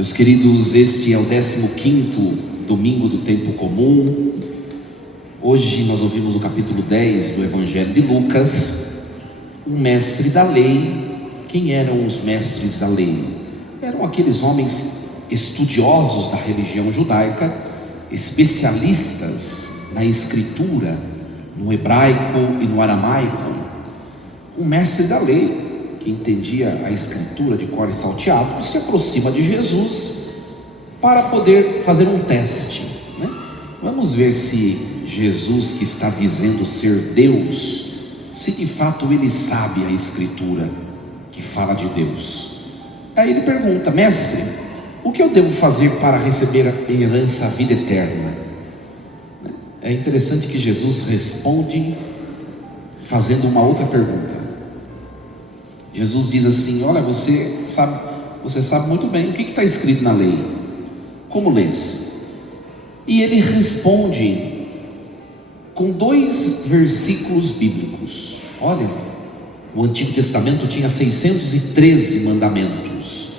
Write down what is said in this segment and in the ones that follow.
Meus queridos, este é o 15º domingo do tempo comum. Hoje nós ouvimos o capítulo 10 do Evangelho de Lucas. Um mestre da lei. Quem eram os mestres da lei? Eram aqueles homens estudiosos da religião judaica, especialistas na escritura, no hebraico e no aramaico. Um mestre da lei que entendia a escritura de cor e salteado, se aproxima de Jesus para poder fazer um teste, né? Vamos ver se Jesus, que está dizendo ser Deus, se de fato ele sabe a escritura que fala de Deus. Aí ele pergunta: mestre, o que eu devo fazer para receber a herança, a vida eterna? É interessante que Jesus responde fazendo uma outra pergunta. Jesus diz assim: olha, você sabe muito bem o que está escrito na lei. Como lês? E ele responde com 2 versículos bíblicos. Olha, o Antigo Testamento tinha 613 mandamentos,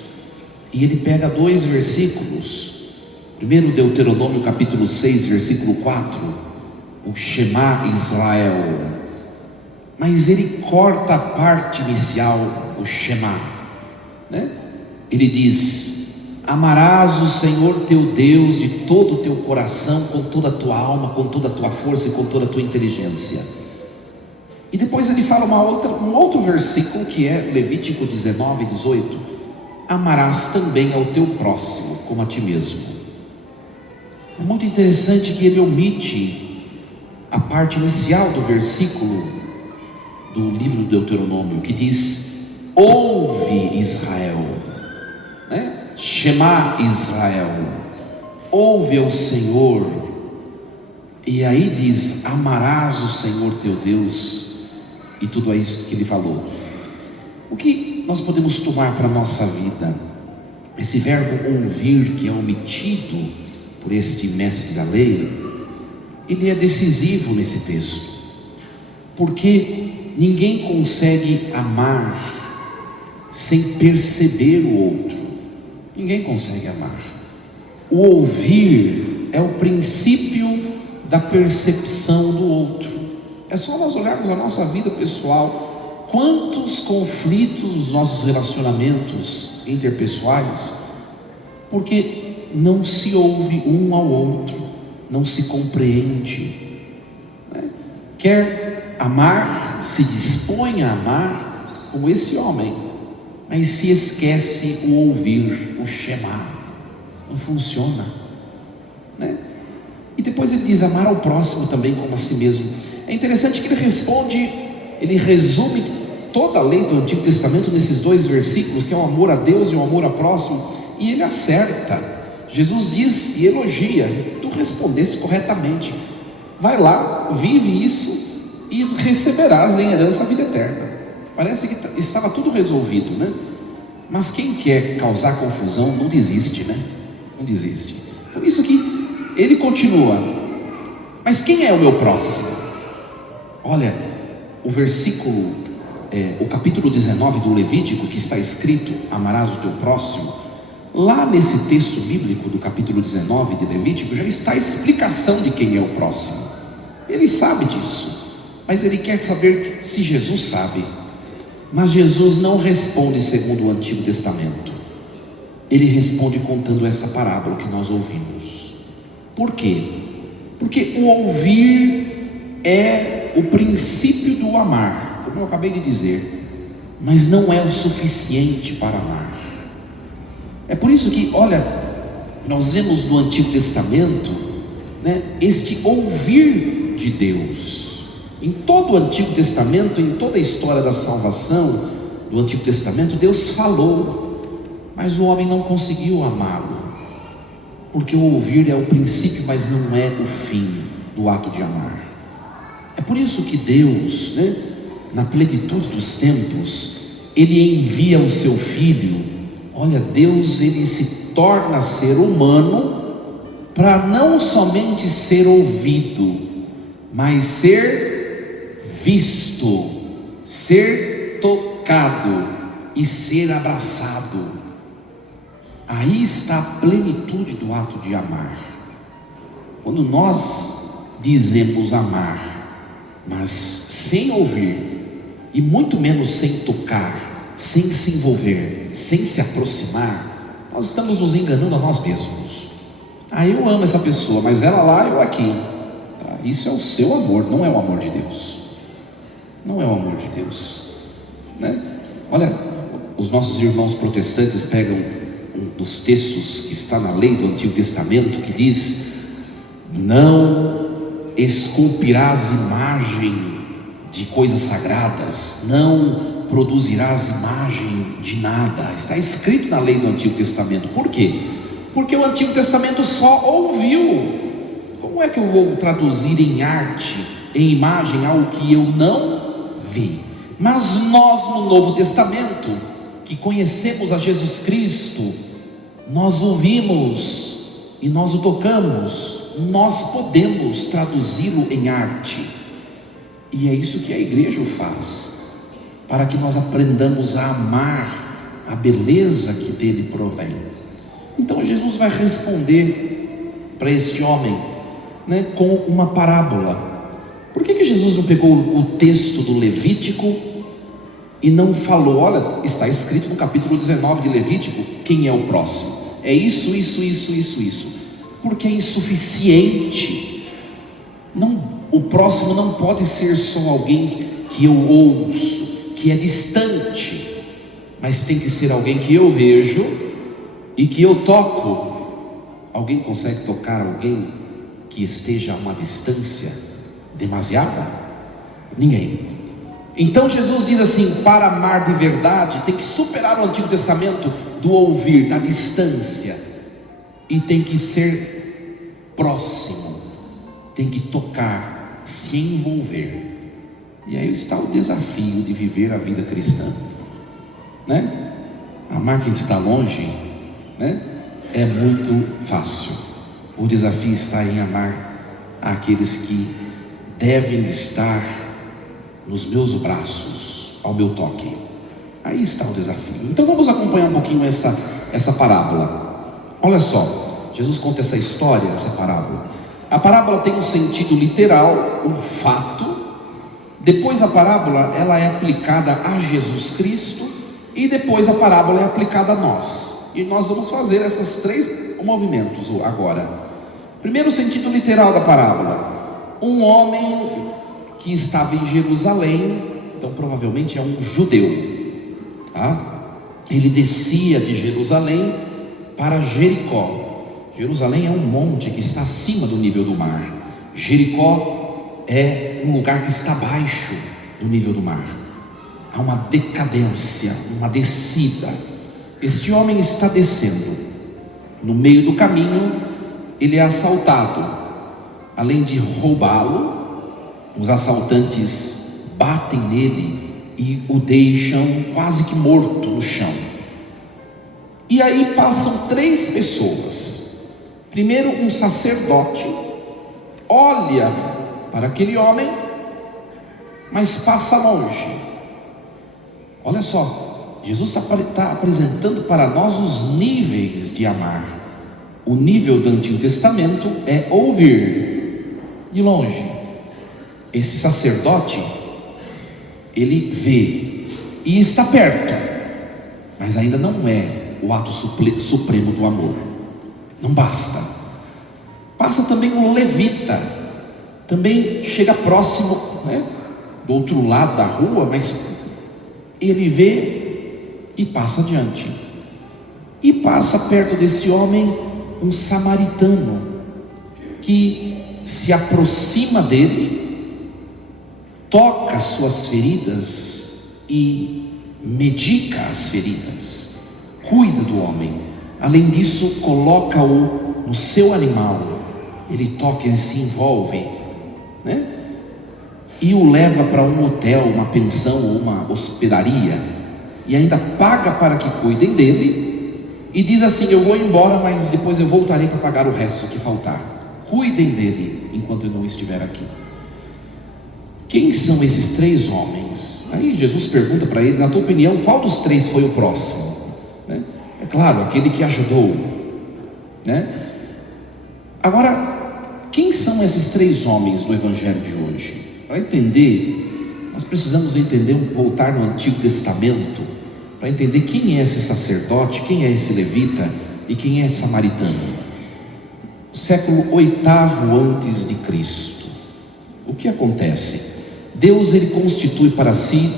e ele pega 2 versículos. Primeiro, Deuteronômio capítulo 6, versículo 4, o Shema Israel. Mas ele corta a parte inicial, o Shema, né? Ele diz: amarás o Senhor teu Deus de todo o teu coração, com toda a tua alma, com toda a tua força e com toda a tua inteligência. E depois ele fala um outro versículo, que é Levítico 19, 18: amarás também ao teu próximo como a ti mesmo. É muito interessante que ele omite a parte inicial do versículo do livro do Deuteronômio, que diz: ouve Israel, né? Shema Israel, ouve ao Senhor. E aí diz: amarás o Senhor teu Deus. E tudo é isso que ele falou. O que nós podemos tomar para a nossa vida? Esse verbo ouvir, que é omitido por este mestre da lei, ele é decisivo nesse texto, porque ninguém consegue amar sem perceber o outro. Ninguém consegue amar. O ouvir é o princípio da percepção do outro. É só nós olharmos a nossa vida pessoal. Quantos conflitos nos nossos relacionamentos interpessoais, porque não se ouve um ao outro, não se compreende, né? Quer amar, se dispõe a amar como esse homem, mas se esquece o ouvir, o Shema. Não funciona, né? E depois ele diz: amar ao próximo também como a si mesmo. É interessante que ele responde, ele resume toda a lei do Antigo Testamento nesses 2 versículos, que é o amor a Deus e o amor ao próximo, e ele acerta. Jesus diz e elogia: tu respondeste corretamente, vai lá, vive isso e receberás em herança a vida eterna. Parece que estava tudo resolvido, né? Mas quem quer causar confusão não desiste, né? Não desiste. Por isso que ele continua: mas quem é o meu próximo? Olha, o capítulo 19 do Levítico, que está escrito: amarás o teu próximo. Lá nesse texto bíblico do capítulo 19 de Levítico já está a explicação de quem é o próximo. Ele sabe disso, mas ele quer saber se Jesus sabe. Mas Jesus não responde segundo o Antigo Testamento. Ele responde contando essa parábola que nós ouvimos. Por quê? Porque o ouvir é o princípio do amar, como eu acabei de dizer, mas não é o suficiente para amar. É por isso que, olha, nós vemos no Antigo Testamento, né, este ouvir de Deus. Em todo o Antigo Testamento, em toda a história da salvação do Antigo Testamento, Deus falou, mas o homem não conseguiu amá-lo, porque o ouvir é o princípio, mas não é o fim do ato de amar. É por isso que Deus, né, na plenitude dos tempos, Ele envia o seu Filho. Olha, Deus, Ele se torna ser humano para não somente ser ouvido, mas ser visto, ser tocado e ser abraçado. Aí está a plenitude do ato de amar. Quando nós dizemos amar, mas sem ouvir, e muito menos sem tocar, sem se envolver, sem se aproximar, nós estamos nos enganando a nós mesmos. Eu amo essa pessoa, mas ela lá, eu aqui. Isso é o seu amor, não é o amor de Deus. Não é o amor de Deus, né? Olha, os nossos irmãos protestantes pegam um dos textos que está na lei do Antigo Testamento, que diz: não esculpirás imagem de coisas sagradas, não produzirás imagem de nada. Está escrito na lei do Antigo Testamento. Por quê? Porque o Antigo Testamento só ouviu. Como é que eu vou traduzir em arte, em imagem, algo que eu não vi? Mas nós, no Novo Testamento, que conhecemos a Jesus Cristo, nós ouvimos e nós o tocamos, nós podemos traduzi-lo em arte. E é isso que a igreja faz, para que nós aprendamos a amar a beleza que dele provém. Então Jesus vai responder para este homem, né, com uma parábola. Por que Jesus não pegou o texto do Levítico e não falou: olha, está escrito no capítulo 19 de Levítico quem é o próximo? É isso. Porque é insuficiente. O próximo não pode ser só alguém que eu ouço, que é distante, mas tem que ser alguém que eu vejo e que eu toco. Alguém consegue tocar alguém que esteja a uma distância demasiada? Ninguém. Então Jesus diz assim: para amar de verdade tem que superar o Antigo Testamento do ouvir, da distância, e tem que ser próximo, tem que tocar, se envolver. E aí está o desafio de viver a vida cristã, né? Amar quem está longe, né, é muito fácil. O desafio está em amar aqueles que devem estar nos meus braços, ao meu toque. Aí está o desafio. Então vamos acompanhar um pouquinho essa parábola. Olha só, Jesus conta essa história, essa parábola. A parábola tem um sentido literal, um fato. Depois a parábola, ela é aplicada a Jesus Cristo, e depois a parábola é aplicada a nós. E nós vamos fazer esses três movimentos agora. Primeiro, o sentido literal da parábola. Um homem que estava em Jerusalém, então provavelmente é um judeu, tá? Ele descia de Jerusalém para Jericó. Jerusalém é um monte que está acima do nível do mar. Jericó é um lugar que está abaixo do nível do mar. Há uma decadência, uma descida. Este homem está descendo. No meio do caminho, ele é assaltado. Além de roubá-lo, os assaltantes batem nele e o deixam quase que morto no chão. E aí passam três pessoas. Primeiro, um sacerdote olha para aquele homem, mas passa longe. Olha só, Jesus está apresentando para nós os níveis de amar. O nível do Antigo Testamento é ouvir de longe. Esse sacerdote, ele vê e está perto, mas ainda não é o ato supremo do amor. Não basta. Passa também um levita, também chega próximo, né, do outro lado da rua, mas ele vê e passa adiante. E passa perto desse homem um samaritano, que se aproxima dele, toca as suas feridas e medica as feridas, cuida do homem. Além disso, coloca-o no seu animal. Ele toca, ele se envolve, né? E o leva para um hotel, uma pensão ou uma hospedaria, e ainda paga para que cuidem dele, e diz assim: eu vou embora, mas depois eu voltarei para pagar o resto que faltar. Cuidem dele enquanto eu não estiver aqui. Quem são esses três homens? Aí Jesus pergunta para ele: na tua opinião, qual dos três foi o próximo? Né? claro, aquele que ajudou, né? Agora, quem são esses 3 homens do Evangelho de hoje? Para entender, nós precisamos voltar no Antigo Testamento, para entender quem é esse sacerdote, quem é esse levita e quem é esse samaritano. Século 8º antes de Cristo. O que acontece? Deus, ele constitui para si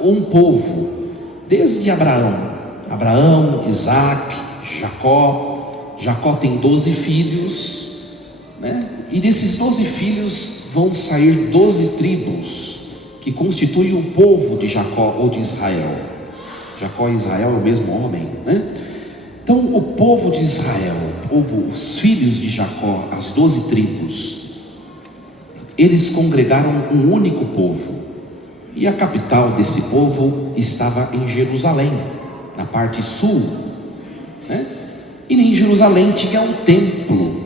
um povo, desde Abraão, Isaac, Jacó. Jacó tem 12 filhos, né? E desses 12 filhos vão sair 12 tribos, que constituem o povo de Jacó ou de Israel. Jacó e Israel é o mesmo homem, né? Então o povo de Israel, os filhos de Jacó, as 12 tribos, eles congregaram um único povo, e a capital desse povo estava em Jerusalém, na parte sul, né? E em Jerusalém tinha um templo,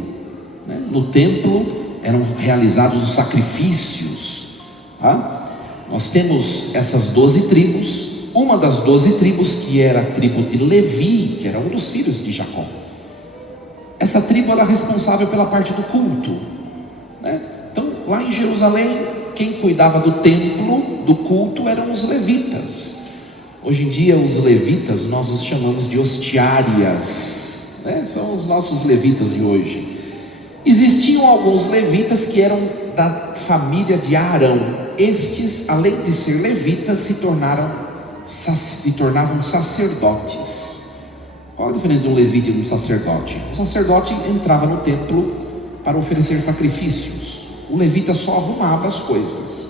né? No templo eram realizados os sacrifícios, tá? Nós temos essas 12 tribos. Uma das 12 tribos, que era a tribo de Levi, que era um dos filhos de Jacó, essa tribo era responsável pela parte do culto, né? Então lá em Jerusalém, quem cuidava do templo, do culto, eram os levitas. Hoje em dia os levitas nós os chamamos de hostiárias, né? São os nossos levitas de hoje. Existiam alguns levitas que eram da família de Arão. Estes, além de ser levitas, se tornavam sacerdotes. Qual a diferença de um levita e de um sacerdote? O sacerdote entrava no templo para oferecer sacrifícios, o levita só arrumava as coisas.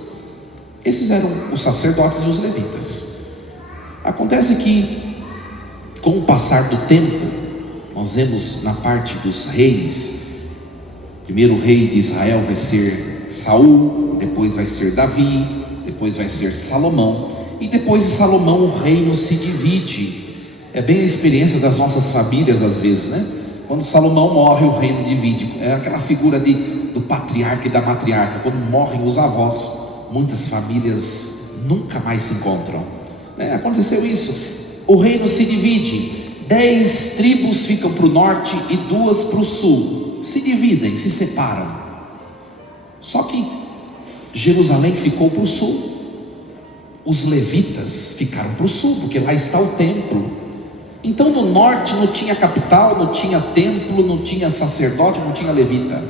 Esses eram os sacerdotes e os levitas. Acontece que, com o passar do tempo, nós vemos na parte dos reis, o primeiro rei de Israel vai ser Saul, depois vai ser Davi, depois vai ser Salomão, e depois de Salomão o reino se divide. É bem a experiência das nossas famílias às vezes, né? Quando Salomão morre, o reino divide. É aquela figura do patriarca e da matriarca. Quando morrem os avós, muitas famílias nunca mais se encontram, né? Aconteceu isso. O reino se divide. 10 tribos ficam para o norte e 2 para o sul. Se dividem, se separam. Só que Jerusalém ficou para o sul. Os levitas ficaram para o sul, porque lá está o templo. Então no norte não tinha capital, não tinha templo, não tinha sacerdote, não tinha levita.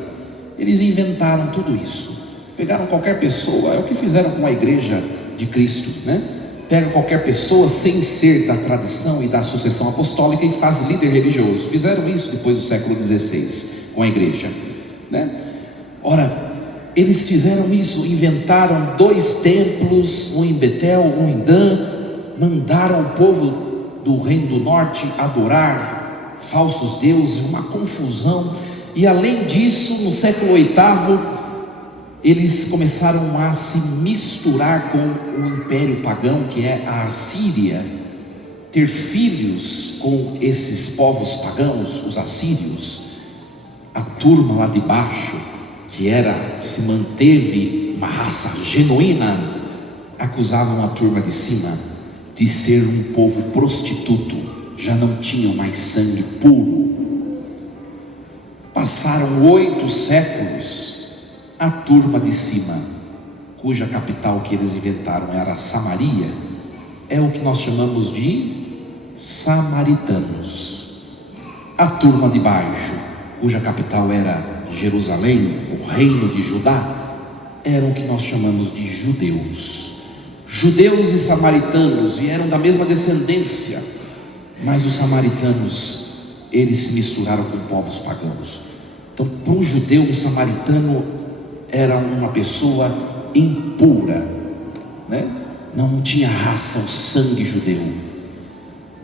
Eles inventaram tudo isso. Pegaram qualquer pessoa, é o que fizeram com a igreja de Cristo, né? Pega qualquer pessoa sem ser da tradição e da sucessão apostólica e faz líder religioso. Fizeram isso depois do século XVI com a igreja, né? Ora, eles fizeram isso, inventaram 2 templos, um em Betel, um em Dan, mandaram o povo do reino do norte adorar falsos deuses, uma confusão. E além disso, no século VIII, eles começaram a se misturar com o império pagão, que é a Assíria, ter filhos com esses povos pagãos, os assírios. A turma lá de baixo, que se manteve uma raça genuína, acusavam a turma de cima de ser um povo prostituto, já não tinham mais sangue puro. Passaram 8 séculos, a turma de cima, cuja capital que eles inventaram era Samaria, é o que nós chamamos de samaritanos. A turma de baixo, cuja capital era Jerusalém, o reino de Judá, eram o que nós chamamos de judeus. Judeus e samaritanos vieram da mesma descendência, mas os samaritanos, eles se misturaram com povos pagãos. Então, para um judeu, um samaritano era uma pessoa impura, né? Não tinha raça, o sangue judeu.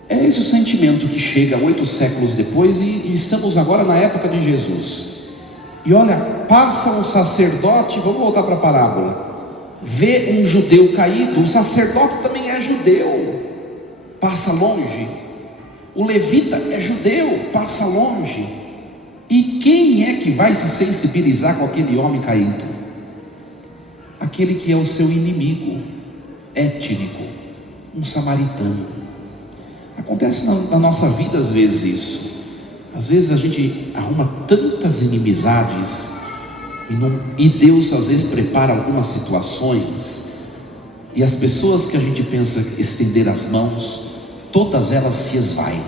É esse o sentimento que chega 8 séculos depois, e estamos agora na época de Jesus. E olha, passa um sacerdote, vamos voltar para a parábola, vê um judeu caído, o sacerdote também é judeu, passa longe. O levita é judeu, passa longe. E quem é que vai se sensibilizar com aquele homem caído? Aquele que é o seu inimigo étnico, um samaritano. Acontece na nossa vida às vezes isso. Às vezes a gente arruma tantas inimizades e Deus às vezes prepara algumas situações, e as pessoas que a gente pensa estender as mãos, todas elas se esvaem.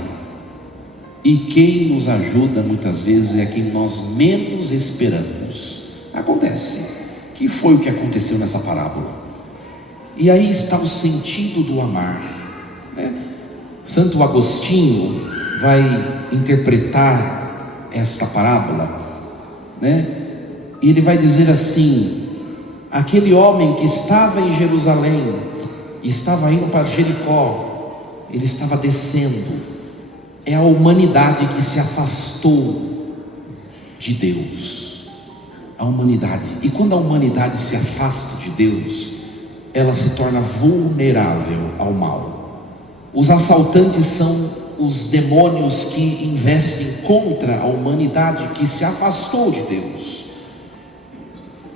E quem nos ajuda muitas vezes é quem nós menos esperamos. Acontece. Que foi o que aconteceu nessa parábola? E aí está o sentido do amar, né? Santo Agostinho vai interpretar esta parábola, né? E ele vai dizer assim: aquele homem que estava em Jerusalém, estava indo para Jericó, ele estava descendo. É a humanidade que se afastou de Deus. A humanidade. E quando a humanidade se afasta de Deus, ela se torna vulnerável ao mal. Os assaltantes são os demônios que investem contra a humanidade que se afastou de Deus.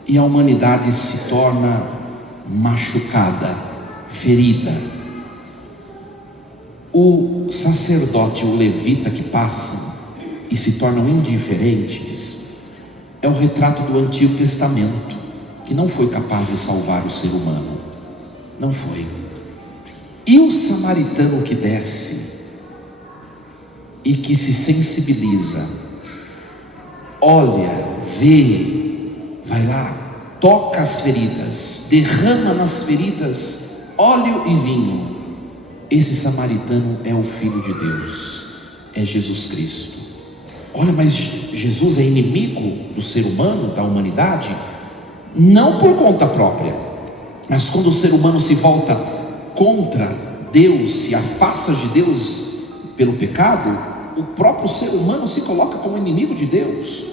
E a humanidade se torna machucada, ferida. O sacerdote, o levita que passam e se tornam indiferentes, é o retrato do Antigo Testamento, que não foi capaz de salvar o ser humano. Não foi. E o samaritano que desce e que se sensibiliza, olha, vê, vai lá, toca as feridas, derrama nas feridas óleo e vinho. Esse samaritano é o Filho de Deus, é Jesus Cristo. Olha, mas Jesus é inimigo do ser humano, da humanidade? Não por conta própria, mas quando o ser humano se volta contra Deus, se afasta de Deus pelo pecado, o próprio ser humano se coloca como inimigo de Deus.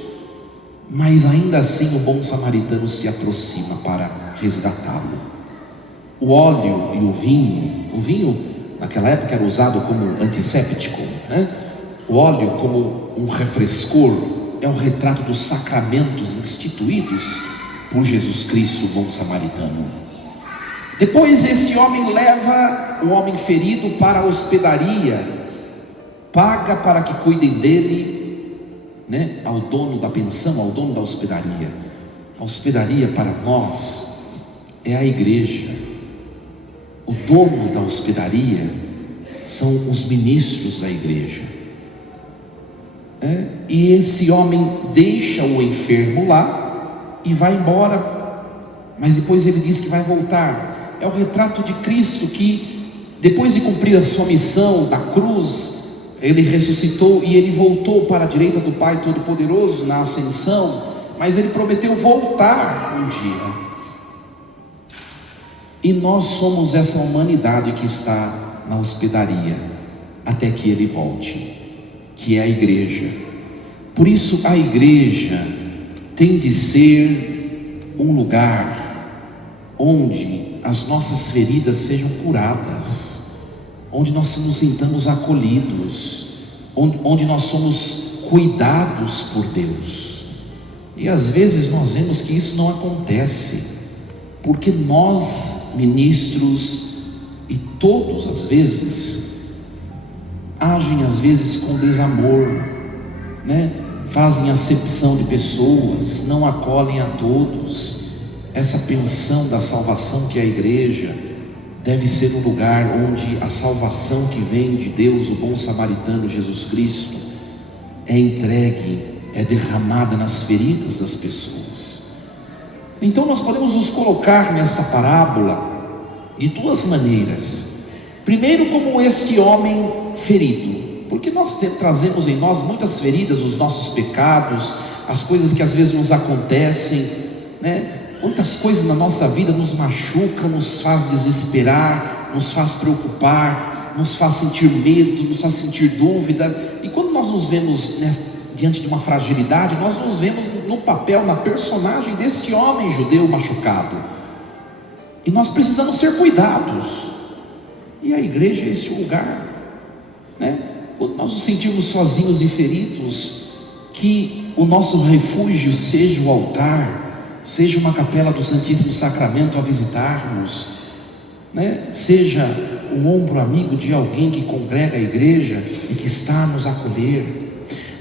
Mas ainda assim o bom samaritano se aproxima para resgatá-lo. O óleo e o vinho naquela época era usado como antisséptico, né? O óleo como um refrescor, é o retrato dos sacramentos instituídos por Jesus Cristo, o bom samaritano. Depois esse homem leva o homem ferido para a hospedaria, paga para que cuidem dele, né? Ao dono da pensão, ao dono da hospedaria. A hospedaria para nós é a igreja. O dono da hospedaria são os ministros da igreja. E esse homem deixa o enfermo lá e vai embora, mas depois ele diz que vai voltar. É o retrato de Cristo que, depois de cumprir a sua missão da cruz, ele ressuscitou e ele voltou para a direita do Pai Todo-Poderoso na ascensão, mas ele prometeu voltar um dia. E nós somos essa humanidade que está na hospedaria até que ele volte, que é a igreja. Por isso a igreja tem de ser um lugar onde as nossas feridas sejam curadas, onde nós nos sintamos acolhidos, onde nós somos cuidados por Deus. E às vezes nós vemos que isso não acontece, porque nós, ministros, e todos às vezes agem às vezes com desamor, né? Fazem acepção de pessoas, não acolhem a todos. Essa pensão da salvação que é a igreja deve ser um lugar onde a salvação que vem de Deus, o bom samaritano Jesus Cristo, é entregue, é derramada nas feridas das pessoas. Então nós podemos nos colocar nesta parábola de duas maneiras. Primeiro, como este homem ferido, porque nós trazemos em nós muitas feridas, os nossos pecados, as coisas que às vezes nos acontecem, né? Quantas coisas na nossa vida nos machucam, nos faz desesperar, nos faz preocupar, nos faz sentir medo, nos faz sentir dúvida. E quando nós nos vemos diante de uma fragilidade, nós nos vemos no papel, na personagem deste homem judeu machucado. E nós precisamos ser cuidados. E a igreja é esse lugar, né? Quando nós nos sentimos sozinhos e feridos, que o nosso refúgio seja o altar, seja uma capela do Santíssimo Sacramento a visitarmos, né? Seja o ombro amigo de alguém que congrega a igreja e que está a nos acolher.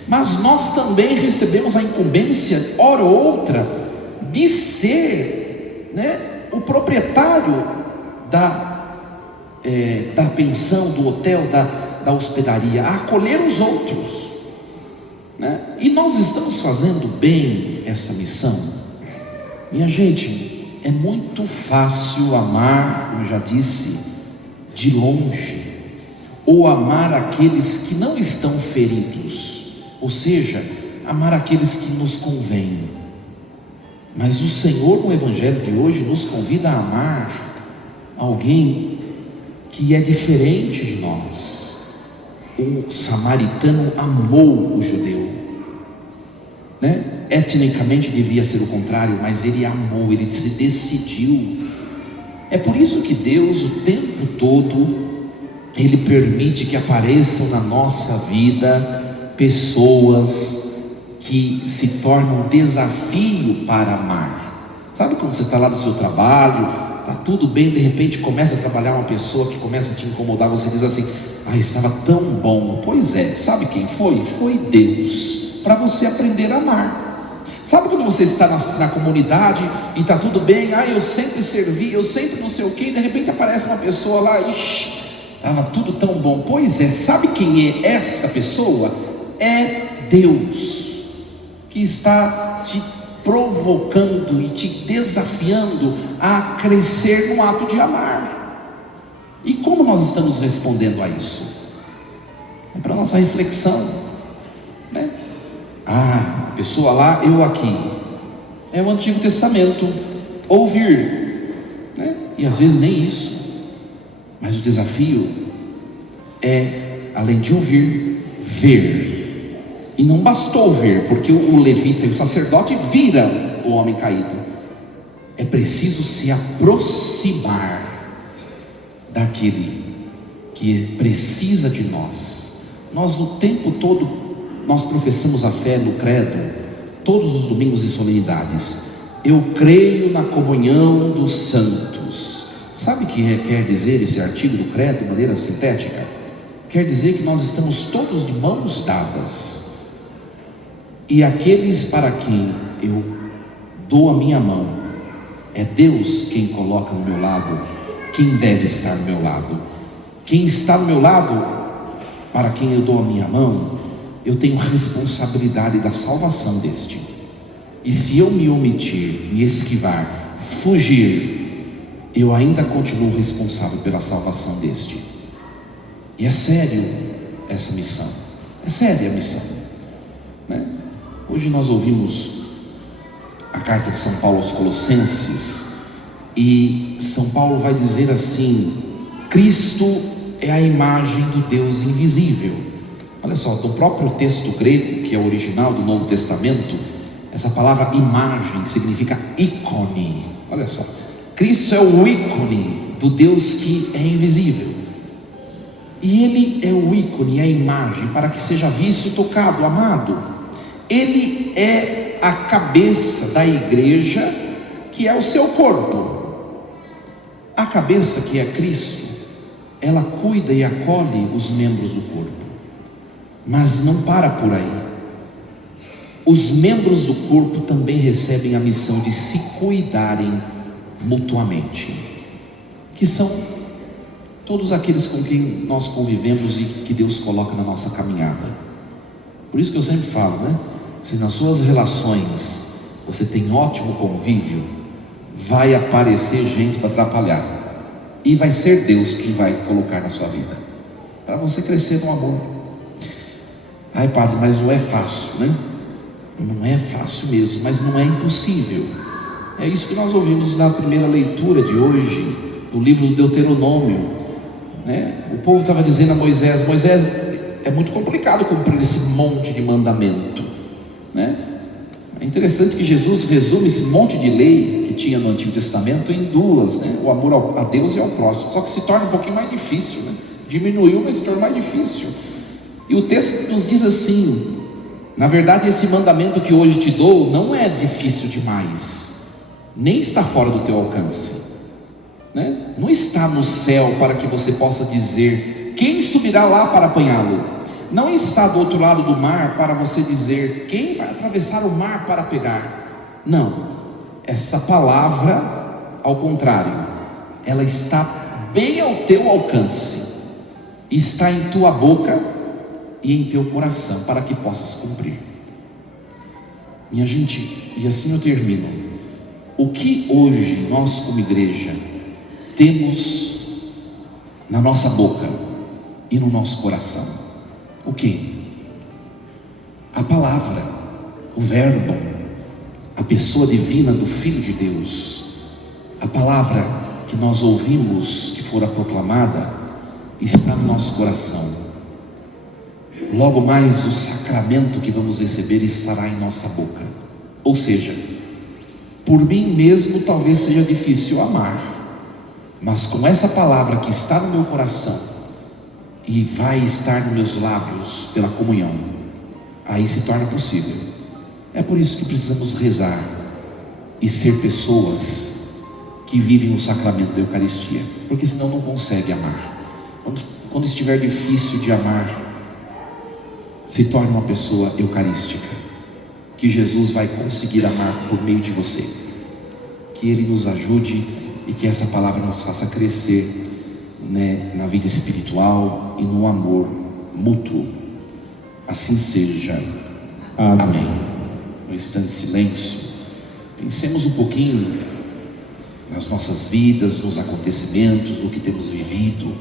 Mas nós também recebemos a incumbência, hora ou outra, de ser, né, o proprietário da pensão, do hotel, da hospedaria, a acolher os outros, né? E nós estamos fazendo bem essa missão. Minha gente, é muito fácil amar, como eu já disse, de longe, ou amar aqueles que não estão feridos, ou seja, amar aqueles que nos convêm. Mas o Senhor, no Evangelho de hoje, nos convida a amar alguém que é diferente de nós. O samaritano amou o judeu, né? Etnicamente devia ser o contrário, mas ele amou, ele se decidiu. É por isso que Deus, o tempo todo, Ele permite que apareçam na nossa vida pessoas que se tornam desafio para amar. Sabe quando você está lá no seu trabalho, está tudo bem, de repente começa a trabalhar uma pessoa que começa a te incomodar, você diz assim: estava tão bom. Pois é, sabe quem foi? Foi Deus, para você aprender a amar. Sabe quando você está na comunidade e está tudo bem, eu sempre servi, eu sempre não sei o que, e de repente aparece uma pessoa lá, estava tudo tão bom. Pois é, sabe quem é essa pessoa? É Deus, que está te provocando e te desafiando a crescer no ato de amar. E como nós estamos respondendo a isso? É para nossa reflexão, né? A pessoa lá, eu aqui. É o Antigo Testamento, ouvir, né? E às vezes nem isso. Mas o desafio é, além de ouvir, ver. E não bastou ver, porque o levita e o sacerdote viram o homem caído. É preciso se aproximar daquele que precisa de nós. Nós o tempo todo, nós professamos a fé no credo, todos os domingos e solenidades. Eu creio na comunhão dos santos. Sabe o que quer dizer esse artigo do credo de maneira sintética? Quer dizer que nós estamos todos de mãos dadas, e aqueles para quem eu dou a minha mão, é Deus quem coloca no meu lado quem deve estar do meu lado. Quem está do meu lado, para quem eu dou a minha mão, eu tenho responsabilidade da salvação deste. E se eu me omitir, me esquivar, fugir, eu ainda continuo responsável pela salvação deste. E é sério essa missão, é séria a missão, né? Hoje nós ouvimos a carta de São Paulo aos Colossenses, e São Paulo vai dizer assim: Cristo é a imagem do Deus invisível. Olha só, do próprio texto grego, que é o original do Novo Testamento, essa palavra imagem significa ícone. Olha só, Cristo é o ícone do Deus que é invisível, e Ele é o ícone, a imagem, para que seja visto, tocado, amado. Ele é a cabeça da igreja, que é o seu corpo. A cabeça, que é Cristo, ela cuida e acolhe os membros do corpo, mas não para por aí. Os membros do corpo também recebem a missão de se cuidarem mutuamente, que são todos aqueles com quem nós convivemos e que Deus coloca na nossa caminhada. Por isso que eu sempre falo, né? Se nas suas relações você tem ótimo convívio, vai aparecer gente para atrapalhar, e vai ser Deus quem vai colocar na sua vida, para você crescer no amor. Padre, mas não é fácil, né? Não é fácil mesmo, mas não é impossível. É isso que nós ouvimos na primeira leitura de hoje, do livro do Deuteronômio, né? O povo estava dizendo a Moisés: Moisés, é muito complicado cumprir esse monte de mandamento, né? É interessante que Jesus resume esse monte de lei que tinha no Antigo Testamento em duas, né? O amor a Deus e ao próximo. Só que se torna um pouquinho mais difícil, né? Diminuiu, mas se torna mais difícil. E o texto nos diz assim: na verdade, esse mandamento que hoje te dou não é difícil demais, nem está fora do teu alcance. né? Não está no céu para que você possa dizer: quem subirá lá para apanhá-lo? Não está do outro lado do mar para você dizer: quem vai atravessar o mar para pegar? Não, essa palavra, ao contrário, ela está bem ao teu alcance, está em tua boca e em teu coração, para que possas cumprir. Minha gente, e assim eu termino. O que hoje nós como igreja temos na nossa boca e no nosso coração? O que? A palavra, o verbo, a pessoa divina do Filho de Deus. A palavra que nós ouvimos, que fora proclamada, está no nosso coração. Logo mais o sacramento que vamos receber estará em nossa boca. Ou seja, por mim mesmo talvez seja difícil amar, mas com essa palavra que está no meu coração e vai estar nos meus lábios pela comunhão, aí se torna possível. É por isso que precisamos rezar e ser pessoas que vivem o sacramento da Eucaristia, porque senão não consegue amar. Quando estiver difícil de amar, se torne uma pessoa eucarística, que Jesus vai conseguir amar por meio de você. Que Ele nos ajude e que essa palavra nos faça crescer, né, na vida espiritual e no amor mútuo. Assim seja. Amém. No instante de silêncio, pensemos um pouquinho nas nossas vidas, nos acontecimentos, no que temos vivido.